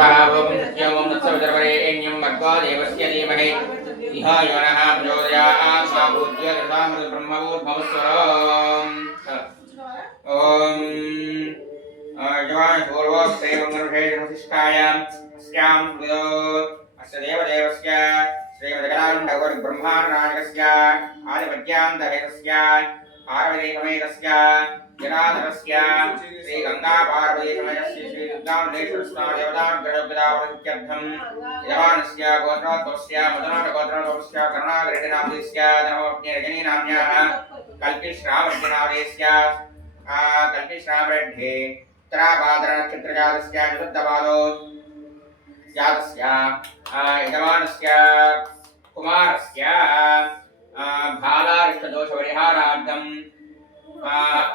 पावं नत्सवितर्वरेण्यं भर्गो देवस्य धीमहि धियो यो नः प्रचोदयात् मा भूत्य दृढामृतब्रह्मभूर्भवस्वरम् ॐ जवान् पूर्वोक्तैवङ्गरुषेणशिष्टायां अस्यां कृतो अस्य देवदेवस्य श्रीमदकलाण्डगुरुब्रह्माण्डनायकस्य आदिमध्यान्तहेतस्य पार्वतीसमेतस्य जनार्दनस्य श्रीगङ्गापार्वतीसमेतस्य श्रीगङ्गामल्लेश्वरस्वामिदेवतानुग्रहप्रदावनित्यर्थं यजमानस्य गोत्रोद्भवस्य मदनाटगोत्रोद्भवस्य करुणाकरेड्डिनामधेयस्य धर्मपत्नी रजनीनाम्न्याः कल्पिश्रामरेड्डिनामधेयस्य कल्पिश्रामरेड्डे उत्तराभाद्रनक्षत्रजातस्य चतुर्थपादो जातस्य यजमानस्य कुमारस्य भालारिष्टदोषपरिहारार्थं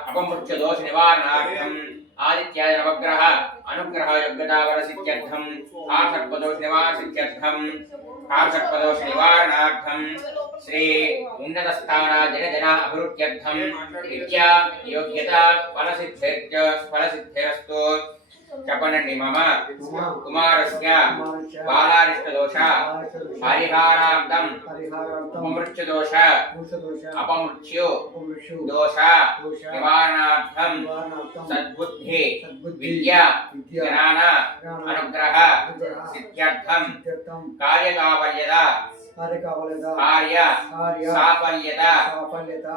अपमृत्युदोषनिवारणार्थं आदित्याय नवग्रह अनुग्रह योग्यतावरसिद्ध्यर्थं आसर्पदोषनिवारसिद्ध्यर्थं आसर्पदोषनिवारणार्थं श्री उन्नतस्थाना जनजना अभिवृद्ध्यर्थं विद्या योग्यता फलसिद्धिरस्तु चपनन्नि मम कुमारस्य बालारिष्टदोष परिहारार्थं अपमृत्युदोष अपमृत्यु दोष निवारणार्थं सद्बुद्धि विद्या ज्ञान अनुग्रह सिद्ध्यर्थं कार्यकावल्यता कार्य साफल्यता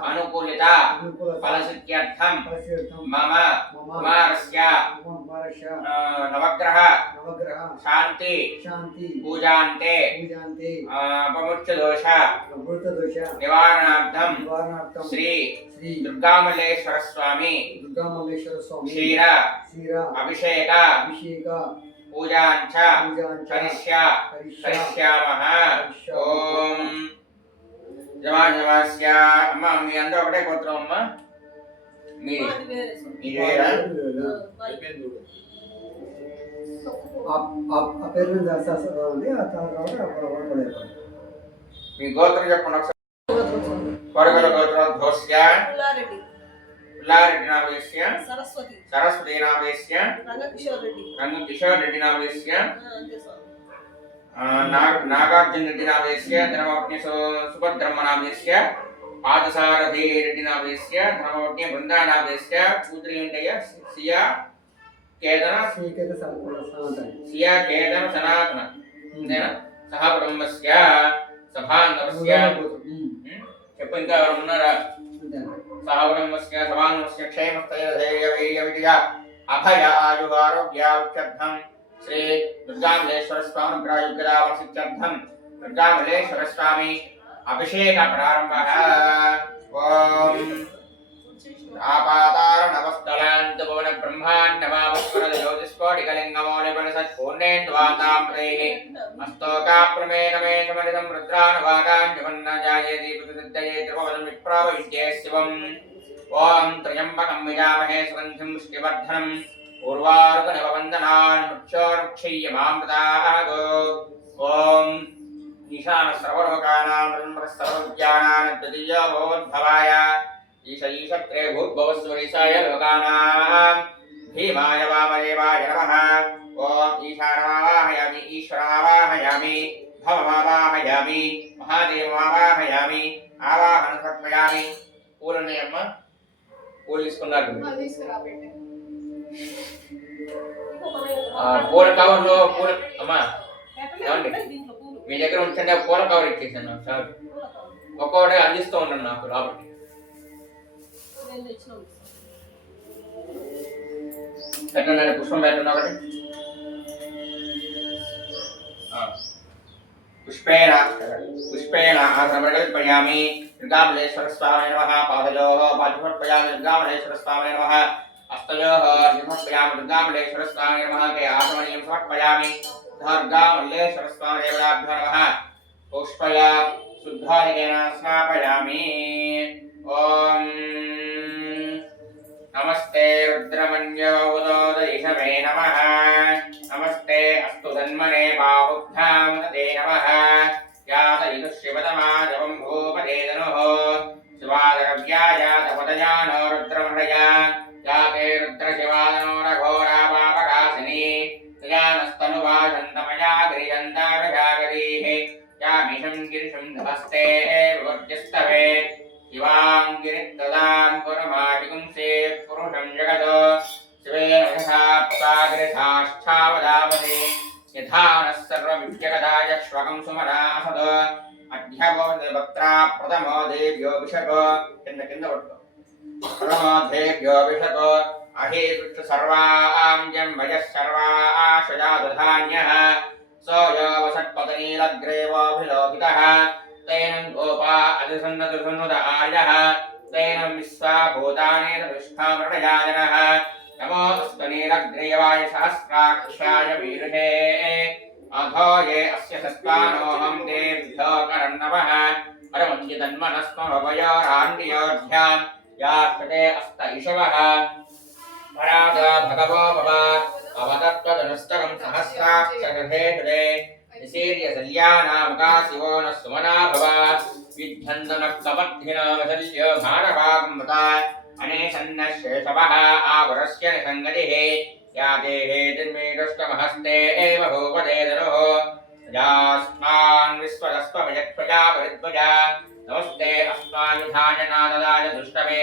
अनुकूलता फलसिद्ध्यर्थं मम कुमारस्य नवग्रह शांति पूजान्ते अपमृत्युदोष निवारणार्थं श्री दुर्गामल्लेश्वर स्वामी क्षीर अभिषेक पूजांच करिष्यामः ओम जमास्य अम्म मी अंदर ఒకటే గోత్రం అమ్మ మీరేరా ఆ పేరు మీద ఉంది ఆ తర్వాత మీ గోత్రం చెప్పండి ఒకసారి కొరగల గోత్రోద్భవస్య పుల్లారెడ్డి నామధేయస్య సరస్వతి నామధేయస్య రంగకిషోర్ రెడ్డి నామధేయస్య నాగార్జున రెడ్డి నామధేయస్య ధర్మపత్ని సుభద్రమ్మ నామధేయస్య పాదసారథి రెడ్డి నామధేయస్య ధర్మపత్ని బృందా నామధేయస్య పూత్రి ఏంటయ్య సియా కేదన సనాతన సహ కుటుంబస్య సభాంగమస్య చెప్పు ఇంకా ఎవరు ఉన్నారా సహ కుటుంబస్య సభాంగమస్య క్షేమస్థైర్య అభయ ఆయురారోగ్యార్థం శ్రీ దుర్గామల్లేశ్వర స్వామి గ్రహయుగ్రావసిత్యర్థం దుర్గామల్లేశ్వర స్వామి అభిషేక ప్రారంభ ఓం आपातारणवस्थलान्त भुवन ब्रह्माण्डमावस्वरद ज्योतिस्फोटिकलिङ्गमौलिपनिषत्पूर्णेन्द्वाताम्रेः मस्तोकाप्रमेणमेषमनिदं रुद्रानुवागाञ्जपन्नजायेति प्रसिद्धये त्रिभुवनं विप्रावविद्ये शिवम् ॐ त्र्यम्बकं विजामहे सुगन्धिं पुष्टिवर्धनम् उर्वारुकनिववन्दनान् वृक्षोर्मुक्षय्यमामृताः ॐ ईशानश्रवणोकानां सर्वविद्यानां द्वितीयो भवोद्भवाय ईशत्रे भूर्भुवस्वरीशाय लोकानां भीमाय वामदेवाय नमः ॐ ईशानमावाहयामि ईश्वरमावाहयामि भवमावाहयामि महादेवमावाहयामि आवाहनं समर्पयामि पूलनेयम्म పూలు తీసుకున్నారు పూల కవర్లో పూల అమ్మా ఏమండి మీ దగ్గర ఉంచండి పూల కవర్ ఇచ్చేసాను సార్ ఒక్కొక్కటి అందిస్తూ ఉండండి నాకు లోపలికి పెట్టండి పుష్పం పెట్టండి ఒకటి पुष्पेण आसनमर्पयामि दुर्गामल्लेश्वर स्वामिने नमः पादयोः पादसमर्पयामि दुर्गामल्लेश्वर स्वामिने नमः हस्तयोः समर्पयामि दुर्गामल्लेश्वर स्वामिने नमः के आसमनीयं समर्पयामि दुर्गामल्लेश्वर स्वामिने देवताभ्यो नमः पुष्पया शुद्धादिकेन स्नापयामि ॐ नमस्ते रुद्रमन्यो उदोदयिषमे नमः नमस्ते अस्तु धन्मने बाहुभ्यां तदे नमः यातयितु शिवतमाजवं भूपदेदनुः शिवादरव्यायातपदयानो रुद्रमृया याते रुद्रशिवादनो रघोरा पापकासिनी तयानस्त तनुवासन्तमया गिरिजन्तारजागरीः यामिषं गिरिशं धमस्ते विवर्जस्तवे शिवाङ्गिरित्तदां पुरमादिगुंसे पुरुषं जगतो शिवेन यथा प्रागिरिसाष्ठावदामहे यथा नः सर्वमित्यगदाय श्वकं सुमरासद अध्यवोदेवत्रा प्रथमो देव्यो विशको किंद प्रथमो देव्यो विशको अहेतुष्ट सर्वां जन्मजः सर्वाशजादधान्यः सोऽयोवसत्पतनीलग्रेवोऽभिलोकितः तेन गोपा अधिसन्नदुसन्नुद आर्यः तेन विश्वा भूतानि दृष्टामृतयाजनः नमोऽस्तनीलग्रीवाय सहस्राक्षाय वीरुहे अधो ये अस्य सत्त्वानोऽहं तेभ्यो करन्नवः परमञ्जितन्मनस्मभवयोरान्योऽध्यां याष्टते अस्त इषवः पराद भगवो भव अवदत्तदनुष्टकं सहस्राक्षरधे हृदे निशीर्यसल्यानामका शिवो नः सुमना भव विद्धन्दनक्तमद्धिनामशल्यो भारवागमता अनेसन्नः शेषवः आवरस्य निसङ्गतिः या देहे दिन्मेदुष्टमहस्ते एव भूपदे दनुः जास्मान् विश्वदस्त्वमयत्वजा परिध्वजा नमस्ते अस्मायुधाय नाददाय दुष्टवे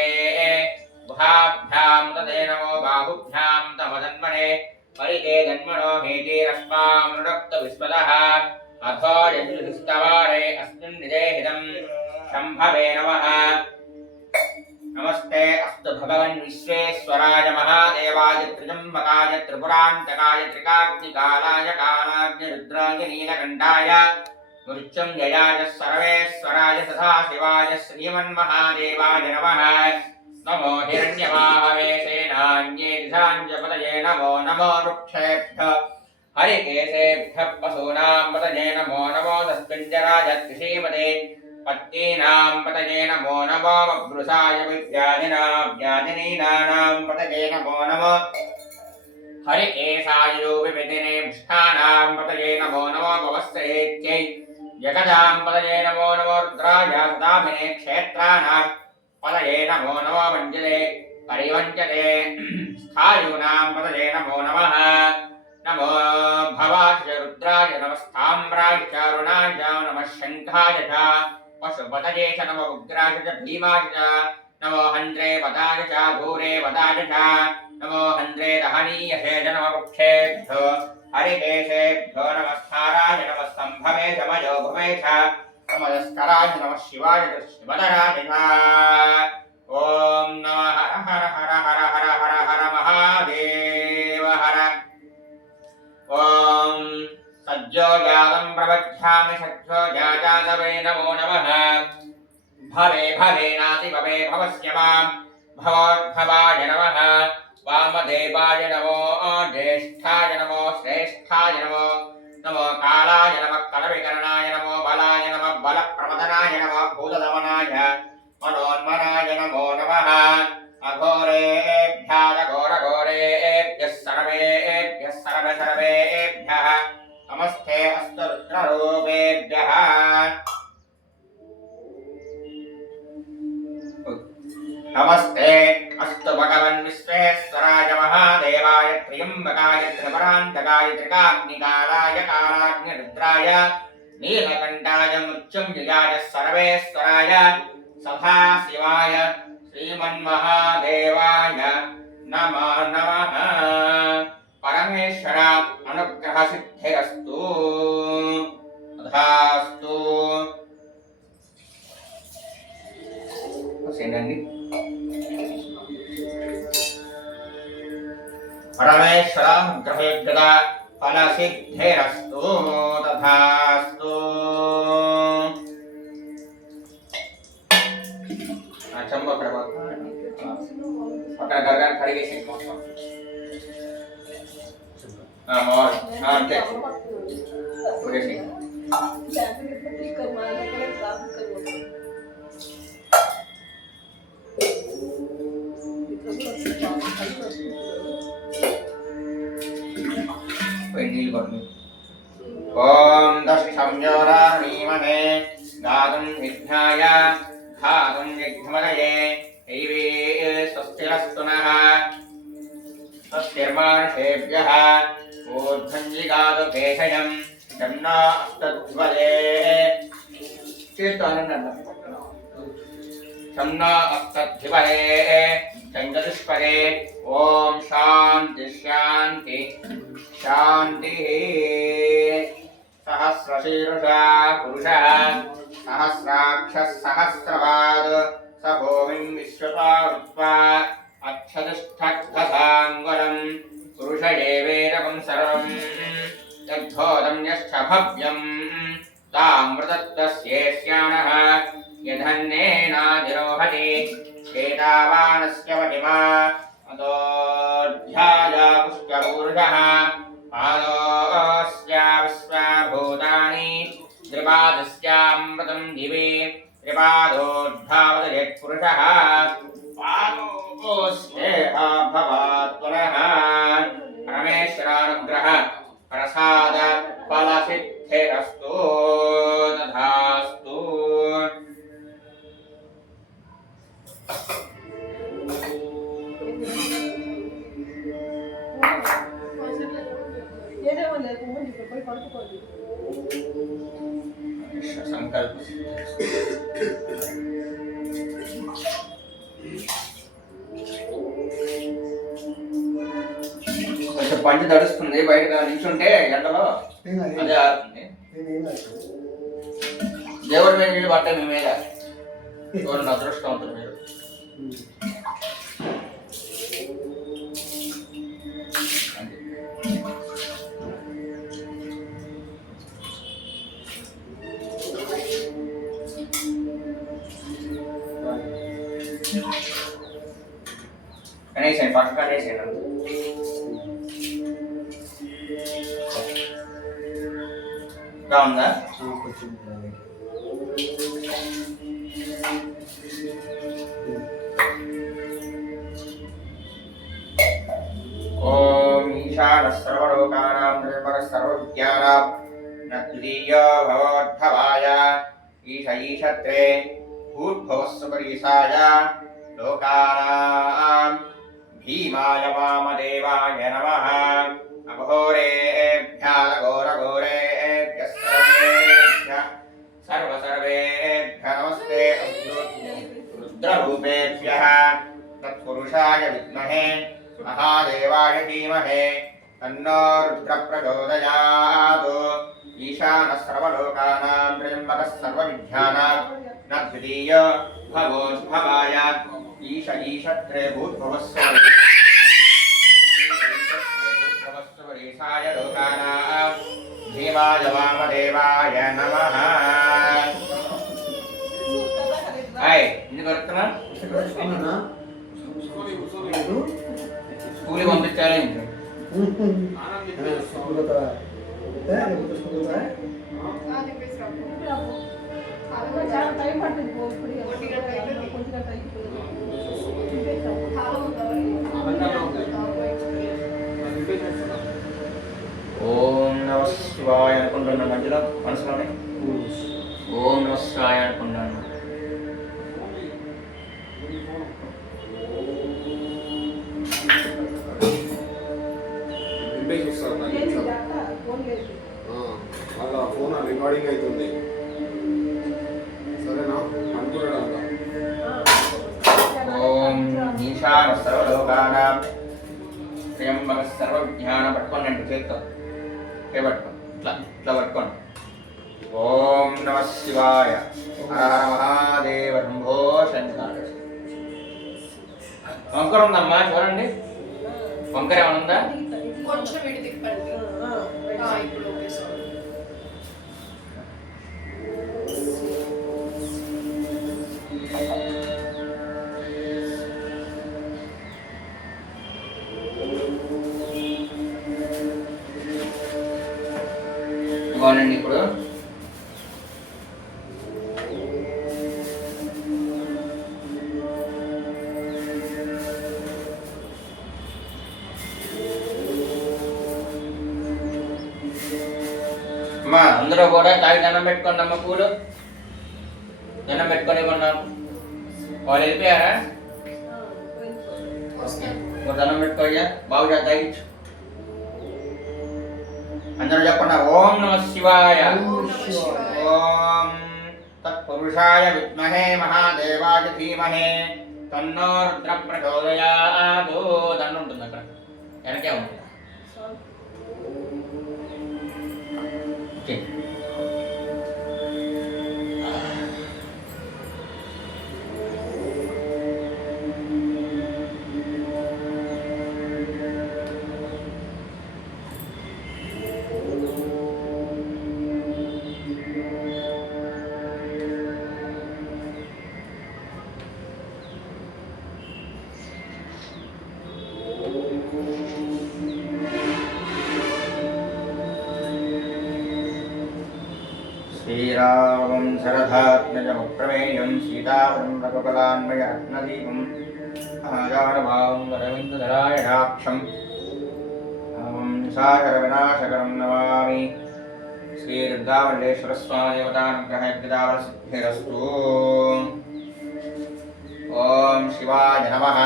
गुहाभ्यां तदे नमो बाहुभ्यां तमदन्मने परिते जन्मनो हेतिरस्मामृडक्तविस्पदः अथो यजुस्तवारे अस्मिन् निदेहितं शम्भवे नमः नमस्ते अस्तु भगवन् विश्वेश्वराय महादेवाय त्रिजम्बकाय त्रिपुरान्तकाय त्रिकाग्निकालाय कालाग्निरुद्राय नीलकण्ठाय मृत्युञ्जयाय सर्वेश्वराय सदाशिवाय श्रीमन्महादेवाय नमः नमो हिरण्यवाहवे सेनान्ये दिशाञ्जपतये नमो नमो वृक्षेभ्यः हरिकेशेभ्यः पशूनां पतये नमो नमो तस्मिञ्जराय त्रिशीमते पत्नीनां पतये नमो नमो वृषाय विद्यादिनां पतये नमो नमो हरिकेशाय विपिने मुष्ठानां पतये नमो नमो भवस्त्रेत्यै जगदां पतये नमो नमो रुद्राय सदाभिने क्षेत्राणां पतये नमो नमो मञ्जले परिवञ्चते स्थायूनां पतये नमो नमः नमो भवाय रुद्राय नमस्ताम्राय च अरुणाय नमः शङ्खाय च पशुपतये च नमो उग्राय च भीमाय च नमो हन्त्रे वदाय च भूरे वदाय च नमो हन्त्रे दहनीयसे च नमो वृक्षेभ्यो हरिकेशेभ्यो नमस्काराय नमः सम्भवे च मयो भवे च नमस्काराय नमः शिवाय च शिवधराय च ॐ नमः हर हर हर हर हर हर हर महादेव हर ॐ सज्जो जातं प्रवध्यामि सज्जो जातादवे नमो नमः भवे भवेनाति भवे भवस्य मां भवोद्भवाय नमः वामदेवाय नमो ज्येष्ठाय नमो श्रेष्ठाय नमो नमो कालाय नमः कलविकरणाय नमो बलाय नमः बलप्रमदनाय नमः भूतदमनाय मनोन्मनाय नमो नमः अघोरेभ्यः घोरघोरेभ्यः सर्वेभ्यः नमस्ते अस्तु रुद्ररूपेभ्यः नमस्ते अस्तु भगवन् विश्वेश्वराय महादेवाय त्र्यम्बकाय त्रिपुरान्तकाय त्रिकाग्निकालाय कालाग्निरुद्राय नीलकण्ठाय मृत्युञ्जयाय सर्वेश्वराय सदाशिवाय श्रीमन्महादेवाय नमो नमः परमेश्वर अनुग्रहसिद्धिरस्तु तथास्तु परमेश्वरानुग्रहेभ्यः फलसिद्धिरस्तु तथास्तु चंबो अక్కడ గర్గన్ కడిగేసి మొత్తం और అంతే కడిగేసి నీళ్ళు కొట్టు ఓం దష్టం యోరాణీమహే గాతుం విఘ్నాయ ధాతుం యజ్ఞమదయే హైవే స్వస్తిరస్తు నః స్వస్తిర్మానుషేభ్యः ऊर्ध्वञ्जिगाद केशयं शम्ना अस्तध्वरे शम्ना अस्तध्वरे चन्द्रदुष्परे ॐ शान्ति शान्ति शान्तिः सहस्रशीर्षा पुरुषः सहस्राक्षः सहस्रपाद स भूमिं विश्वता कृत्वा अक्षतिष्ठद्गसाङ्गलं पुरुष एवेदकं सर्वं यद्धोदं यश्च भव्यं तामृतत्वस्येष्याणः यधन्नेनाधिरोहति एतावानस्य महिमा अतोऽध्याया पुष्कपूरुषः पादोऽस्य विश्वभूतानि त्रिपादस्यामृतं दिवे त्रिपादोद्धावत यत्पुरुषः पादोऽस्येह भवात्पुनः परमेश्वरानुग्रह प्रसाद फलसिद्धिरस्तु तथास्तु సంకల్ప కొంచెం పంచి తడుస్తుంది బయట నిల్చుంటే ఎండలో అదే ఆడుతుంది దేవుడి మీద నీళ్ళు పట్టే మీ మీద చూడండి అదృష్టవంతులు మీరు కనీసం పక్క కనీసం ఉందా ఓం ఈశాన సర్వలోకానాం నిర్మల సర్వవిద్యానాం నద్వితీయో భవోద్భవాయ ఈశ ఈశత్రే భూర్భువస్సుపరీసాయ లోకానాం భీమాయ వామదేవాయ నమః అఘోరేభ్యः ఘోరఘోరేభ్యः సర్వసర్వేభ్యः నమస్తే రుద్రరూపేభ్యः తత్పురుషాయ విద్మహే మహాదేవాయ ధీమహి తన్నో రుద్ర ప్రచోదయాత్ ఈశానः సర్వలోకానాం త్ర్యంబకः సర్వవిద్యానాం న ద్వితీయో భవోద్భవాయ ఈశ ఈశత్రే భూర్భువస్సువరీసాయ లోకానాం భీమాయ వామదేవాయ నమః. హాయ్ ఎందుకు వస్తున్నా స్కూల్కి పంపించాలి ఓం నమ శివాయ అనుకుంటున్నాను మధ్యలో మనసులోనే ఓం నమ శివాయ అనుకుంటున్నాను. అలా ఫోన్ రికార్డింగ్ అవుతుంది సరేనా అనుకున్నాడు. ఓం ఈశాన సర్వలోకానాం త్ర్యంబకః సర్వవిద్యానాం పట్టుకోండి చేత్తో పట్టుకోండి ఇట్లా ఇట్లా పట్టుకోండి. ఓం నమ శివాయ హర హర మహాదేవ శంభో శంకర. వంకర ఉందమ్మా చూడండి వంకర ఏమైనా ఉందా? కొంచెం ఇటు తిప్పండి. ఇప్పుడు ఓకే సార్. బాగుందండి. ఇప్పుడు అమ్మా అందరూ కూడా తాగి దండం పెట్టుకోండి అమ్మ. పూలు దండం పెట్టుకొని కొన్నాం. వాళ్ళు వెళ్ళిపోయారా? వస్తాను. దండం పెట్టుకోయ్యా బాగు తాగించు. అందరూ చెప్పండి ఓం నమః శివాయ. ఓం నమః శివాయ. ఓం తత్పురుషాయ విద్మహే మహాదేవాయ ధీమహే తన్నో రుద్ర ప్రచోదయాత్. దండం ఉంటుంది అక్కడ వెనకే ఉంటుంది. ఓకే. శ్రీరామం శరథాత్మజముప్రమేయం సీతావరం రఘుపలాన్మయరత్నదీపం ఆజానుభావం వరవిందుధరాయణాక్షం సాగర వినాశకరం నమామి. శ్రీ దుర్గామల్లేశ్వరస్వామి దేవతానుగ్రహసిద్ధిరస్తు. ఓం శివాయ నమః.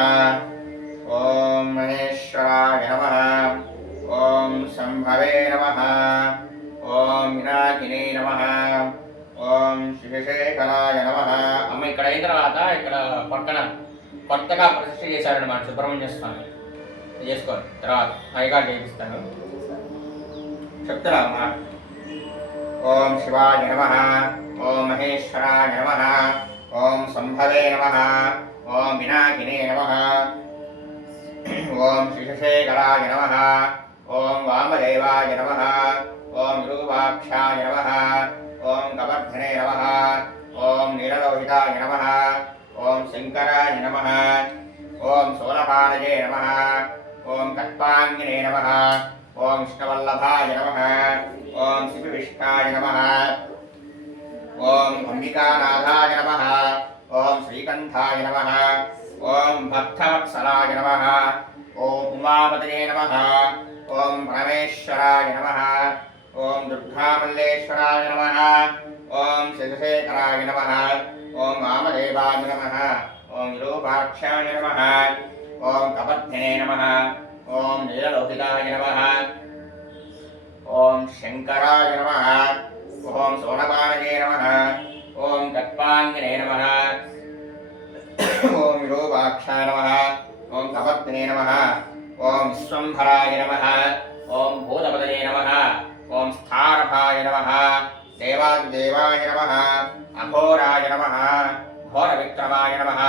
ఓం మహేశ్వరాయ నమః. ఓం శంభవే నమః. ఓం వినాయకినే నమః. ఓం శివశేఖరాయ నమః. అమ్మ ఇక్కడ అయిన తర్వాత ఇక్కడ పక్కన కొత్తగా ప్రతిష్ఠ చేశారన్నమాట సుబ్రహ్మణ్య స్వామి. చేసుకోండి తర్వాత హైగా చేపిస్తాను. చెప్తారా అమ్మా? ఓం శివాయ నమః. ఓం మహేశ్వరాయ నమః. ఓం శంభవే నమః. ఓం వినాయకినే నమః. ఓం శివశేఖరాయ నమః. ఓం వామదేవాయ నమః. ఓం విరూపాక్షాయ నమః. ఓం కవర్ధనే నమః. ఓం నీలలోహితాయ నమః. ఓం శంకరాయ నమః. ఓం శూలపాణయే నమః. ఓం కట్పాంగినే నమః. ఓం విష్ణువల్లభాయ నమః. ఓం శివవిష్ణాయ నమః. ఓం అంబికానాథాయ నమః. ఓం శ్రీకంఠాయ నమః. ఓం భక్తవత్సలాయ నమః. ఓం ఉమాపతయే నమః. ఓం పరమేశ్వరాయ నమః. ఓం దుర్గామల్లేశ్వరాయ నమః. ఓం శశిశేఖరాయ నమః. ఓం వామదేవాయ నమః. ఓం విరూపాక్షాయ నమః. ఓం కపర్ధినే నమః. ఓం నీలలోహితాయ నమః. ఓం శంకరాయ నమః. ఓం శూలపాణయే నమః. ఓం కట్పాంగినే నమః. ఓం విరూపాక్షాయ నమః. ఓం కపర్ధినే నమః. ఓం విశ్వంభరాయ నమః. ఓం భూతపతయే నమః. ఓం స్థారభాయ నమః. దేవాదిదేవాయ నమః. అఘోరాయ నమః. ఘోరవిక్రమాయ నమః.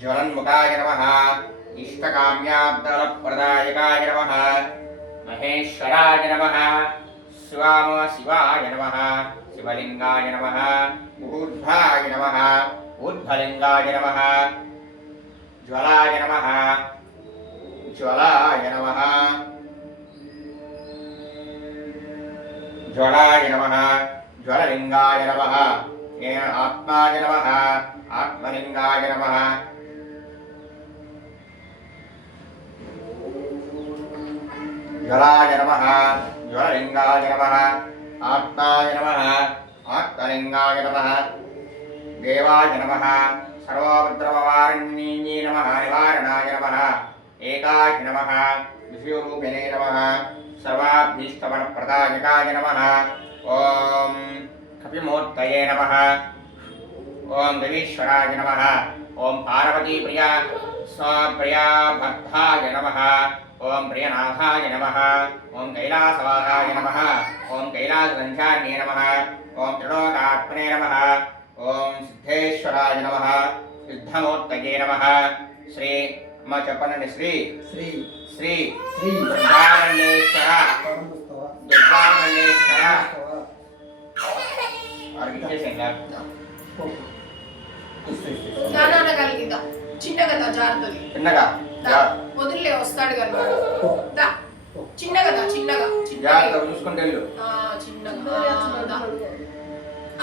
జ్వలన్ముఖాయ నమః. ఇష్టకామ్యాబ్దలప్రదాయకాయ నమః. మహేశ్వరాయ నమః. శివాయ నమః. శివలింగాయ నమః. ఊర్ధ్వాయ నమః. ఊర్ధ్వలింగాయ నమః. జ్వలాయ నమః. జ్వలాయ నమః. జ్వలాయ నమః. జ్వలలింగాయ నమః. ఆత్మాయ నమః. ఆత్మలింగాయ నమః. జ్వలాయ నమః. జ్వలలింగాయ నమః. ఆత్మాయ నమః. ఆత్మలింగాయ నమః. దేవాయ నమః. సర్వోపద్రవవారణ్యే నమః. నివారణాయ నమః. ఏకాయ నమః. విష్ణురూపిణే నమః. సర్వాభీష్టవరప్రదాయకాయ నమః. ఓం కపిమూర్తయే నమః. ఓం దేవీశ్వరాయ నమః. ఓం పార్వతీప్రియా స్వప్రియా భక్తాయ నమః. ఓం ప్రియనాథాయ నమః. ఓం కైలాసవాసాయ నమః. ఓం కైలాసగంధాన్యే నమః. ఓం త్రిలోకాత్మనే నమః. ఓం సిద్ధేశ్వరాయ నమః. సిద్ధమూర్తయే నమః. శ్రీ అమ్మ చెప్పండి. శ్రీ శ్రీ శ్రీ శ్రీ దుర్గామల్లేశ్వర పరమస్తవ దుర్గామల్లేశ్వర పరమస్తవ వారికి ఇచ్చేసేయండి. నాన్న కలిగిద్దా చిన్నగా దా జారుతుంది. చిన్నగా వదిలే వస్తాడు కదా దా చిన్నగా దా చిన్నగా జాగ్రత్త చూసుకుంటే వెళ్ళు. చిన్నగా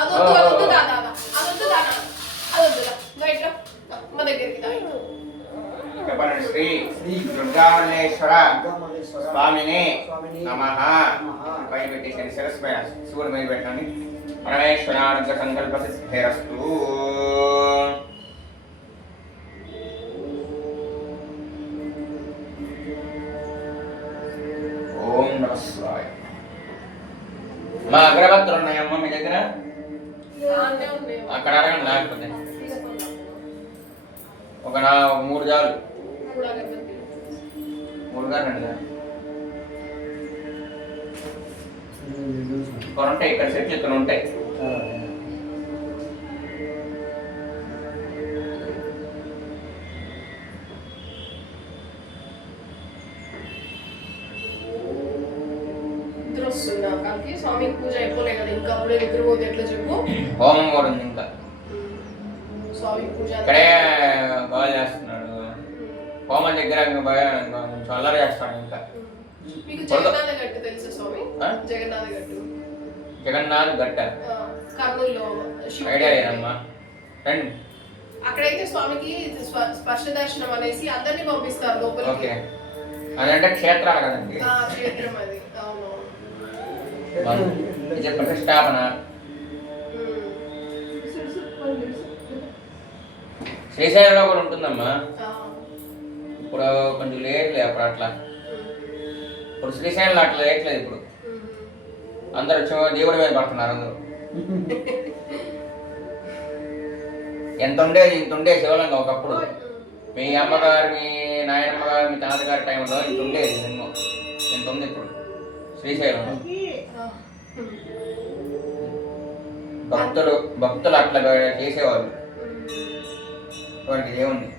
అదొద్దు అదొద్దు దా దా అదొద్దు దా అదొద్దు దా ఇట్లా మా దగ్గరికి దా. చెప్పండి. శ్రీ శ్రీ దుర్గామల్లేశ్వర దుర్గామల్లేశ్వర స్వామిని స్వామిని నమః. నమః. పైన పెట్టేసి శిరస్సు పైన శివుడి మీద పెట్టండి. పరమేశ్వరానుగ్రహ సంకల్ప సిద్ధిరస్తు. ఓం నమః శివాయ. మా అగరబత్తులు ఉన్నాయమ్మా మీ దగ్గర? ఆన్నే ఉన్నాయి. అక్కడ అడగండి లేకపోతే. ఒక 3 చాలు. 3 అగరబత్తీలు. 3 గారు 2 చాలు. ఇక్కడ ఉంటాయి, ఇక్కడ సెట్లు ఇక్కడ ఉంటాయి. నిద్ర వస్తుందా కాకి? స్వామి పూజ అయిపోలే కదా ఇంకా, అప్పుడే నిద్రపోతే ఎట్లా చెప్పు? హోమం కూడా ఉంది ఇంకా. స్వామి పూజ ఇక్కడే బాగా చేస్తున్నాడు. హోమం దగ్గర కొంచెం అల్లరి చేస్తాడు ఇంకా. మీకు జగన్నాథ గట్టు తెలుసా స్వామి? జగన్నాథ గట్టు. జగన్నాథ్ గట్ట కర్నూలులో ఐడియా లేదమ్మా. రండి. అక్కడైతే స్వామికి స్పర్శ దర్శనం అనేసి అందరినీ పంపిస్తారు లోపలికి. ఓకే, అదంటే క్షేత్రాలు కదండి. క్షేత్రం అది. ఇది ప్రతిష్టాపన. శ్రీశైలంలో కూడా ఉంటుందమ్మా. ఇప్పుడు కొంచెం లేట్లే అప్పుడు అట్లా. ఇప్పుడు శ్రీశైలంలో అట్లా లేట్లేదు. ఇప్పుడు అందరూ దేవుడి మీద పడుతున్నారు అందరూ. ఎంత ఉండేది, ఇంత ఉండే శివలింగం ఒకప్పుడు. మీ అమ్మగారు, మీ నాయనమ్మ గారు, మీ తాతగారి టైంలో ఇంత ఉండేది. ఇంత ఉంది ఇప్పుడు శ్రీశైలంలో. భక్తులు అట్లా చేసేవాళ్ళు. వారికి దేవుణ్ణి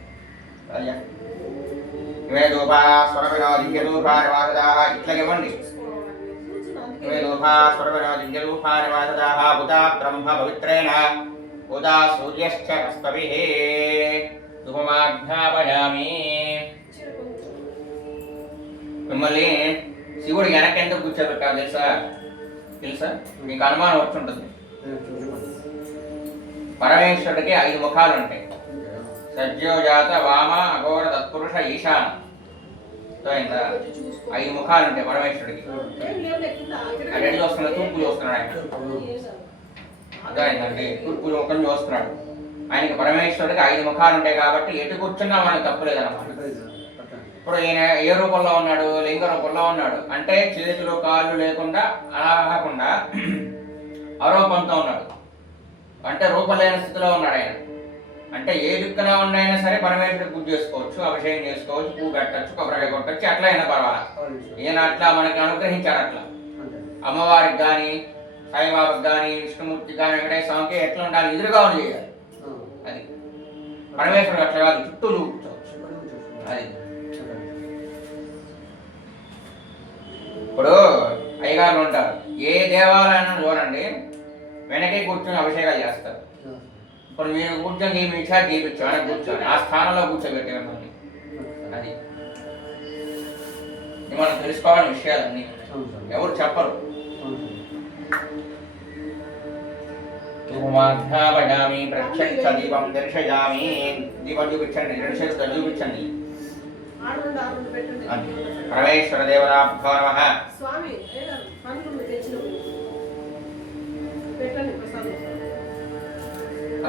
ఇవే రూపా స్వరవినోదింజ రూపానివాసదాహ ఇట్లా ఇవ్వండి. ఇవే రూపా స్వరవినోదింజ రూపానివాసదాహ భూతా బ్రహ్మ పవిత్రేణ భూతా సూర్యశ్చ అస్తవిః ధూపమాఘ్రాపయామి. మిమ్మల్ని శివుడు వెనక్కి ఎందుకు కూర్చోబెట్టాలి తెలుసా? మీకు అనుమానం వచ్చి ఉంటుంది. పరమేశ్వరుడికి 5 ముఖాలు ఉంటాయి. సజ్జోజాత వామ అఘోర తత్పురుష ఈశాన. 5 ముఖాలు ఉంటాయి పరమేశ్వరుడికి. అటు చూస్తున్నాడు, తూర్పు చూస్తున్నాడు ఆయన. అర్థమైందండి? తూర్పు ముఖం చూస్తున్నాడు. ఆయనకి పరమేశ్వరుడికి 5 ముఖాలు ఉంటాయి కాబట్టి ఎటు కూర్చున్నా మనకు తప్పులేదన్నమాట. ఇప్పుడు ఈయన ఏ రూపంలో ఉన్నాడు? లింగ రూపంలో ఉన్నాడు. అంటే చేతులు కాళ్ళు లేకుండా, అలా కాకుండా అరూపంతో ఉన్నాడు. అంటే రూపలేని స్థితిలో ఉన్నాడు ఆయన. అంటే ఏ దిక్కున ఉన్నాయినా సరే పరమేశ్వరుడికి పూజ చేసుకోవచ్చు, అభిషేకం చేసుకోవచ్చు, పువ్వు పెట్టచ్చు, కొబ్బరికాయ కొట్టచ్చు, ఎట్లా అయినా పర్వాలా. ఈయన అట్లా మనకి అనుగ్రహించాడు. అట్లా అమ్మవారికి కానీ, సాయిబాబాకి కానీ, విష్ణుమూర్తికి కానీ, వెంకటేశ్వర స్వామికి ఎట్లా ఉండాలి? ఎదురుగా ఉండి చేయాలి. అది పరమేశ్వరుడు అట్లా కాదు, చుట్టూ చూపించవచ్చు. అది ఇప్పుడు అయ్యగారులు ఉంటారు. ఏ దేవాలయాన్ని చూడండి, వెనకే కూర్చొని అభిషేకాలు చేస్తారు. ఇప్పుడు మీరు కూర్చొని మీ ఇచ్చా గీపించాం అని కూర్చొని ఆ స్థానంలో కూర్చోబెట్టే మిమ్మల్ని. అది మనం తెలుసుకోవాలని విషయాలన్నీ ఎవరు చెప్పరు. ధూమాధ్యాపయామి ప్రత్యక్ష దీపం దర్శయామి. దీపం చూపించండి, 2 చేతులతో చూపించండి. పరమేశ్వర దేవతాభ్యో నమః.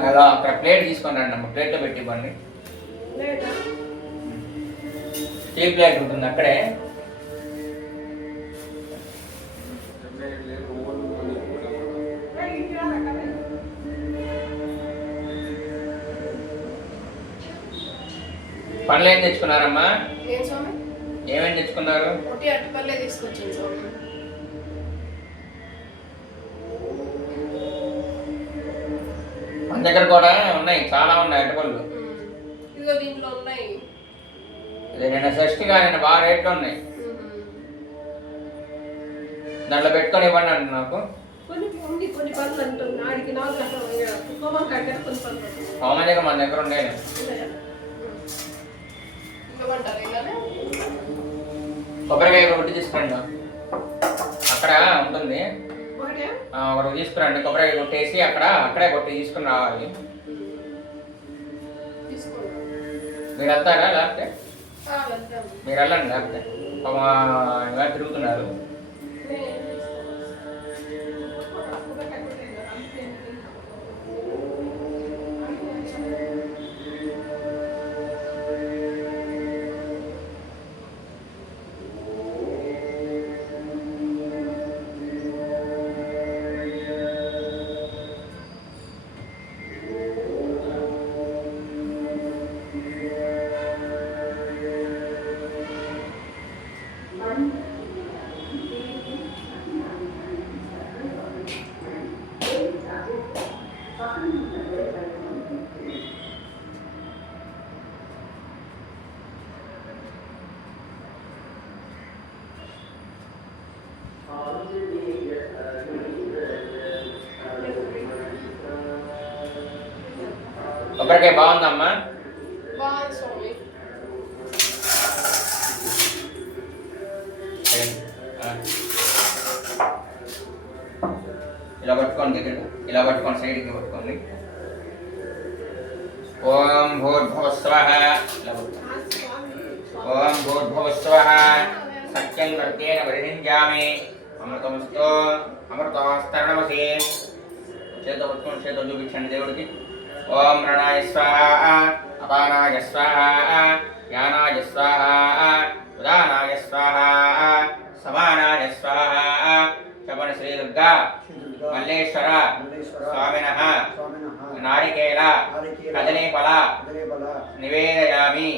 అలా అక్కడ ప్లేట్ తీసుకొని రండి అమ్మ. ప్లేట్లో పెట్టి ఇవ్వండి. టీ ప్లేట్ ఉంటుంది అక్కడే. పండ్లు ఏం తెచ్చుకున్నారమ్మా? ఏమేమి తెచ్చుకున్నారు? అరటిపళ్ళే తీసుకొచ్చాను స్వామి. మన దగ్గర కూడా ఉన్నాయి, చాలా ఉన్నాయి అరటిపళ్ళు. ఇదిగో దీంట్లో ఉన్నాయి. ఇది నిన్న షష్ఠిగా నిన్న బాగా రేట్లు ఉన్నాయి. దాంట్లో పెట్టుకొని ఇవ్వండి అండి నాకు. హోమం దగ్గర మన దగ్గర ఉండే. కొబ్బరికాయ ఒకటి తీసుకోండి, అక్కడ ఉంటుంది. ఒకటి తీసుకురండి. కొబ్బరికాయ కొట్టేసి అక్కడే కొట్టి తీసుకుని రావాలి. మీరు వెళ్తారా? లేకపోతే మీరు వెళ్ళండి, లేకపోతే తిరుగుతున్నారు. కొబ్బరికాయ బాగుందమ్మా? బాగుంది స్వామి. ఇలా పట్టుకోండి, దగ్గర ఇలా పట్టుకోండి, సైడ్కి పట్టుకోండి. ఓం భూర్భువస్వః. ఇలా పట్టుకోండి. ఓం భూర్భువస్వః సత్యం కర్తేన పరిణింజామి అమృతమస్తు అమృతమస్తరణమసి. చేతో పట్టుకోండి, చేతో చూపించండి దేవుడికి. ఓం రణాయ స్వాహ అపానాయ స్వాహ జ్ఞానాయ స్వాహ ఉదానాయ స్వాహ సమానాయ స్వాహ. చెప్పండి. శ్రీ దుర్గా మల్లేశ్వర స్వామినః నారికేల కదలీఫల నివేదయామి.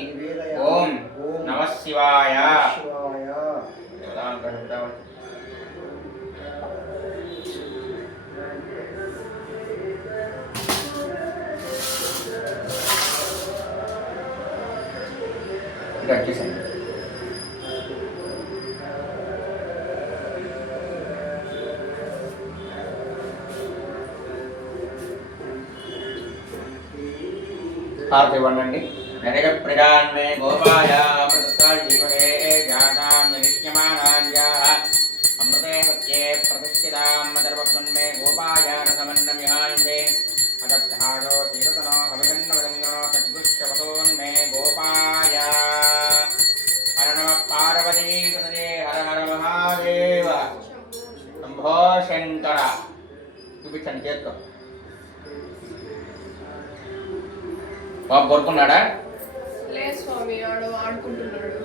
ఓం నమః శివాయ. గట్టిసండి. హారతి ఇవ్వండి. నరక ప్రజాన్మే గోపాయ ప్రతిష్టాయ జీవనే జాతాం నిరీక్ష్యమానాన్యాః అమృతే సత్యే ప్రతిష్ఠితాం మదర్వన్మే గోపాయ సమన్నమిహాంసే అదర్థాయో తీరతనో అభిగన్నవదంగో సద్గుష్యవసోన్మే గోపాయ. హర నమః పార్వతీపతయే హర హర మహాదేవ. శంభో శంకర. చూపించండి చేత్తో. బాబు కోరుకున్నాడా? లేదు స్వామి, ఆడు ఆడుకుంటున్నాడు.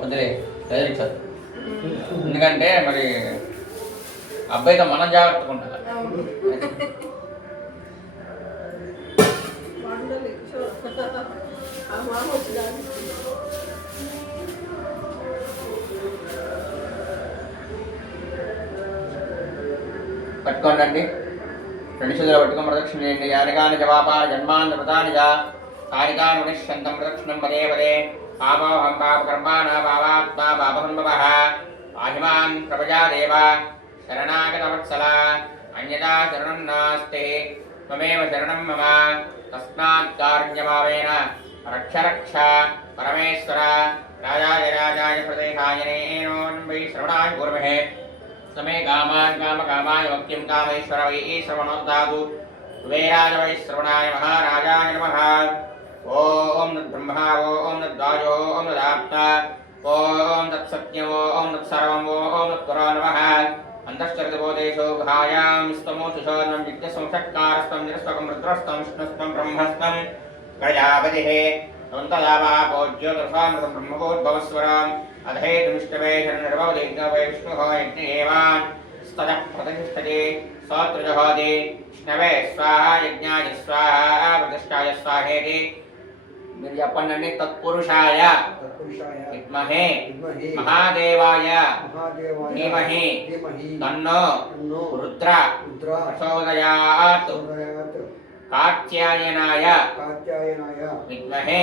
వదిలే చదివించారు. ఎందుకంటే మరి అబ్బాయితో మనం జాగ్రత్తగా ఉండాలి. పట్టుకోండి. రెండు చేతులు పట్టుకొని ప్రదక్షిణ చేయండి. యానికాని జవాపాల జన్మాన్ వృతాని జ కారికాని వినిశ్యంతం ప్రదక్షిణం పదే పదే. పాపోహం పాపకర్మాణ పాపాత్మా పాపసంభవః పాహిమాన్ ప్రపజా దేవ శరణాగతవత్సల అన్యదా శరణం నాస్తి త్వమేవ శరణం మమ తస్మాత్ కారుణ్యభావేన రక్ష రక్ష పరమేశ్వర. రాజాయ రాజాయ ప్రదేశాయనేనోన్వై శ్రవణాయ పూర్వహే సమే కామాన్ కామకామాయ వక్యం కామేశ్వర వై శ్రవణోద్దాతు కుబేరాజ వై శ్రవణాయ మహారాజాయ నమః. ఓం తద్బ్రహ్మ ఓం తద్వాజో ఓం తదాత్మ ఓం తత్సత్యం ఓం తత్సర్వం ఓం తత్పురా నమః. అంతశ్చరితబోధేశో గుహాయాం స్తమోచుషోనం విద్యసంషట్కారస్తం నిరస్వకం రుద్రస్తం విష్ణుస్తం బ్రహ్మస్తం ప్రజాపతిః జ్యోతిర్సామృతం బ్రహ్మభూద్భవస్వరం అధేతుమిష్టవే శరణర్వదేజ్ఞవే విష్ణుః యజ్ఞయేవాన్ స్తదః ప్రతిష్ఠతే సోత్రజహోతి విష్ణవే స్వాహ యజ్ఞాయ స్వాహ ప్రతిష్ఠాయ స్వాహేతి. మీరు చెప్పండి. తత్పురుషాయ విద్మహే మహాదేవాయ ధీమహి తన్నో రుద్ర ప్రచోదయాత్. కాత్యాయనాయ విద్మహే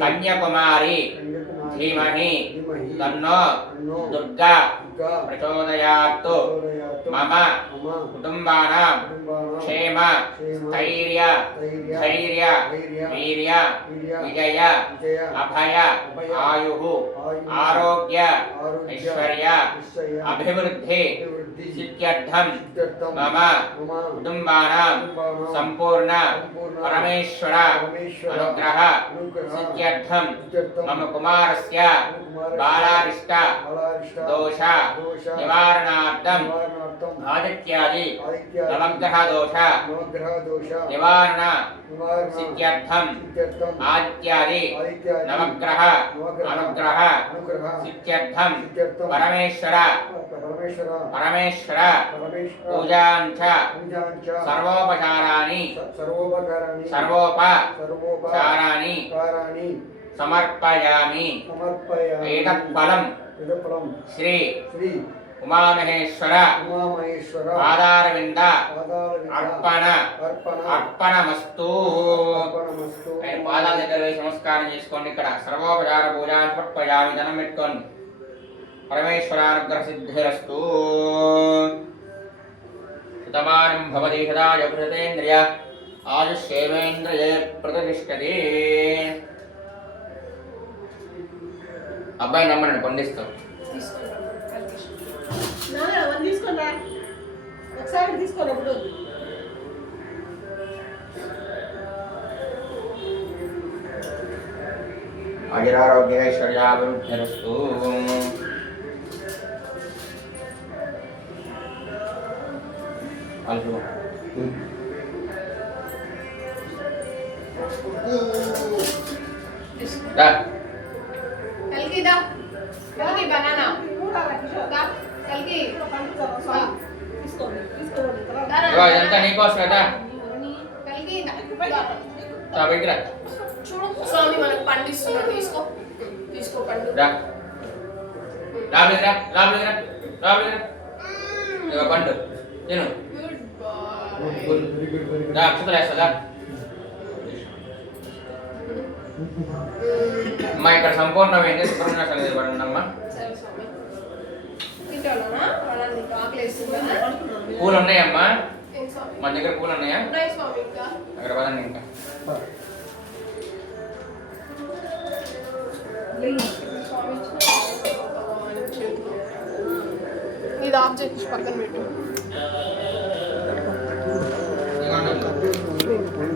కన్యాకుమారి ధీమహి తన్నో దుర్గా ప్రచోదయాత్. మమ కుటుంబానాం క్షేమ స్థైర్య ధైర్య వీర్య విజయ అభయ ఆయుః ఆరోగ్య ఐశ్వర్య అభివృద్ధి సిద్ధ్యర్థం మమ కుటుంబానాం సంపూర్ణ పరమేశ్వర అనుగ్రహ సిద్ధ్యర్థం మమ కుమారస్య బాలారిష్ట దోష నివారణార్థం ఆదిత్యాది నవగ్రహ దోష నివారణ సిద్ధ్యర్థం ఆదిత్యాది నవగ్రహ అనుగ్రహ సిద్ధ్యర్థం పరమేశ్వర పూజాంచ సర్వోపచారాని సర్వోపచారాని సమర్పయామి. ఏతత్ఫలం శ్రీ ఉమామహేశ్వర పాదారవింద అర్పణమస్తు. ఆయన పాదాల దగ్గర వేసి నమస్కారం చేసుకోండి. ఇక్కడ సర్వోపచార పూజా సమర్పయామి. ధనం పెట్టుకోండి. పరమేశ్వరానుగ్రహ సిద్ధిరస్తు. శతమానం భవతి సదా యపుషతేంద్రియ ఆయుష్యేవేంద్రియే ప్రతిష్టతి. అబ్బాయి నమ్మని పండిస్తాం. తీసుకున్నా ఒకసారి తీసుకోనప్పుడు ఆయురారోగ్యైశ్వర్యాభివృద్ధిరస్తు. అల్లు దా కలిగి దా కలిగి బనానా దా కలిగి ఇదంతా నీకోసం కదా. కలిగి దగ్గర చూడు స్వామి మనకు పండిస్తున్నాడు. తీసుకో తీసుకో పండు. పండు తిను. Good boy. అక్షతలేస్తా. అమ్మా ఇక్కడ సంపూర్ణమైంది. సుబ్రహ్మణ్య సన్నిధి పడుందమ్మా. సరే స్వామి తింటానా వాళ్ళని ఆకలి వేస్తుందా? పూలు ఉన్నాయమ్మా ఏం స్వామి? మన దగ్గర పూలు ఉన్నాయా? ఉన్నాయి స్వామి. ఇంకా అక్కడ పదండి. ఇంకా స్వామి ఇది ఆఫ్ చేసి పక్కన పెట్టు. ఇదిగోండి.